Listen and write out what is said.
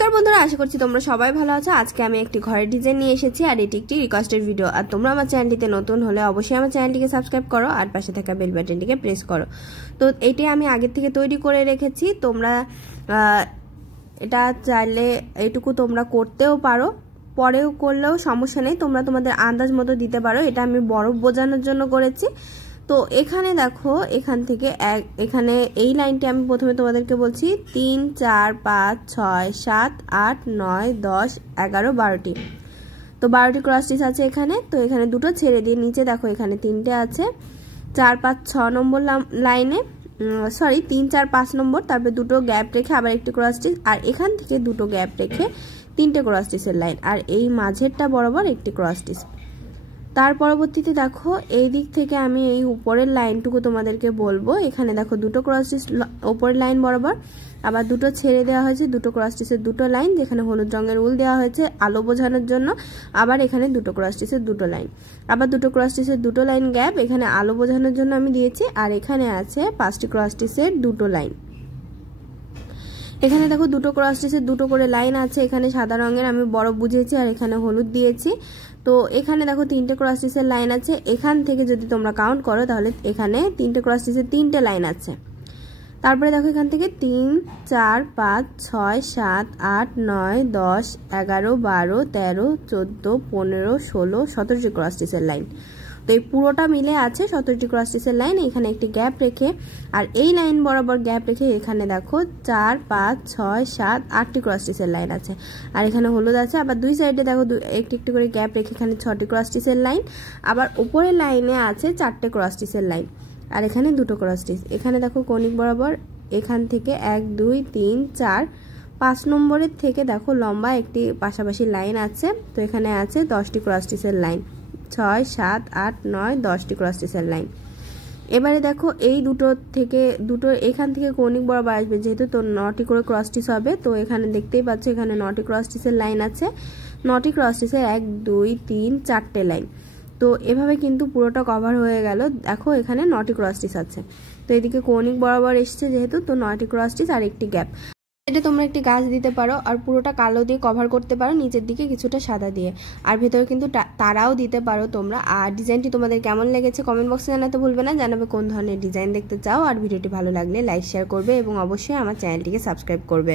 নমস্কার বন্ধুরা, আশা করছি তোমরা সবাই ভালো আছো। আজকে আমি একটি ঘরের ডিজাইন নিয়ে এসেছি আর এটি একটি রিকোয়েস্টেড ভিডিও। আর তোমরা আমার চ্যানেলটিতে নতুন হলে অবশ্যই আমার চ্যানেলটিকে সাবস্ক্রাইব করো আর পাশে থাকা বেল বাটনটিকে প্রেস করো। তো এটি আমি আগের থেকে তৈরি করে রেখেছি, তোমরা এটা চাইলে এইটুকু তোমরা করতেও পারো, পরেও করলেও সমস্যা নেই, তোমরা তোমাদের আন্দাজ মতো দিতে পারো। এটা আমি বরফ বোঝানোর জন্য করেছি। তো এখানে দেখো, এখান থেকে এখানে এই লাইনটি আমি প্রথমে তোমাদেরকে বলছি 3 4 5 6 7 8 9 10 11 12টি। তো 12টি ক্রস স্টিচ আছে এখানে। তো এখানে দুটো ছেড়ে দিয়ে নিচে দেখো এখানে 3টে আছে, 4 5 6 নম্বর লাইনে, সরি 3 4 5 নম্বর, তারপরে দুটো গ্যাপ রেখে আবার একটি ক্রস স্টিচ, আর এখান থেকে দুটো গ্যাপ রেখে 3টে ক্রস স্টিচের লাইন, আর এই মাঝেরটা বরাবর একটি ক্রস স্টিচ। তার পরবর্তীতে দেখো এই দিক থেকে আমি এই উপরের লাইনটুকু তোমাদেরকে বলবো। এখানে দেখো দুটো ক্রস স্টিচ উপরের লাইন বরাবর, আবার দুটো ছেড়ে দেওয়া হয়েছে, দুটো ক্রস স্টিচের দুটো লাইন, যেখানে হলুদ রঙের উল দেওয়া হয়েছে আলো বোঝানোর জন্য। আবার এখানে দুটো ক্রস স্টিচের দুটো লাইন, আবার দুটো ক্রস স্টিচের দুটো লাইন গ্যাপ, এখানে আলো বোঝানোর জন্য আমি দিয়েছি। আর এখানে আছে 5টি ক্রস স্টিচের দুটো লাইন। এখানে দেখো দুটো ক্রস স্টিচের দুটো করে লাইন আছে, এখানে সাদা রঙের আমি বরফ বুঝিয়েছি আর এখানে হলুদ দিয়েছি। তো এখানে দেখো 3টে ক্রস স্টিচের লাইন আছে। এখান থেকে যদি তোমরা কাউন্ট করো তাহলে এখানে 3টে ক্রস স্টিচের 3টে লাইন আছে। তারপরে দেখো এখান থেকে 3 4 5 6 7 8 9 10 11 12 13 14 15 16 17টি ক্রস স্টিচের লাইন। তো এই পুরোটা মিলে আছে 17টি ক্রস স্টিচের লাইন। এখানে একটি গ্যাপ রেখে আর এই লাইন বরাবর গ্যাপ রেখে এখানে দেখো 4 5 6 7 8টি ক্রস স্টিচের লাইন আছে, আর এখানে হলুদ আছে। আবার দুই সাইডে দেখো একটি একটি করে গ্যাপ রেখে এখানে 6টি ক্রস স্টিচের লাইন, আবার উপরের লাইনে আছে 4টে ক্রস স্টিচের লাইন, আর এখানে দুটো ক্রস স্টিচ। এখানে দেখো কনিক বরাবর এখান থেকে 1 2 3 4 5 নম্বরের থেকে দেখো লম্বা একটি পাশাপাশি লাইন আছে। তো এখানে আছে 10টি ক্রস স্টিচের লাইন, 6 7 8 9 10টি ক্রস স্টিচের লাইন। এবারে দেখো এই দুটো থেকে দুটো এখান থেকে কৌণিক বরাবর আসবে, যেহেতু তো 9টি করে ক্রস স্টিচ হবে। তো এখানে দেখতেই পাচ্ছ এখানে 9টি ক্রস স্টিচের লাইন আছে, 9টি ক্রস স্টিচের 1 2 3 4টে লাইন। তো এভাবে কিন্তু পুরোটা কভার হয়ে গেল। দেখো এখানে 9টি ক্রস স্টিচ আছে। তো এদিকে কৌণিক বরাবর এসছে যেহেতু, তো 9টি ক্রস স্টিচ আর একটি গ্যাপ। এটা তোমরা একটি গাছ দিতে পারো আর পুরোটা কালো দিয়ে কভার করতে পারো, নিচের দিকে কিছুটা সাদা দিয়ে, আর ভেতরে কিন্তু তারাও দিতে পারো তোমরা। আর ডিজাইনটি তোমাদের কেমন লেগেছে কমেন্ট বক্সে জানাতে ভুলবে না, জানাবে কোন ধরনের ডিজাইন দেখতে চাও। আর ভিডিওটি ভালো লাগলে লাইক শেয়ার করবে এবং অবশ্যই আমার চ্যানেলটিকে সাবস্ক্রাইব করবে।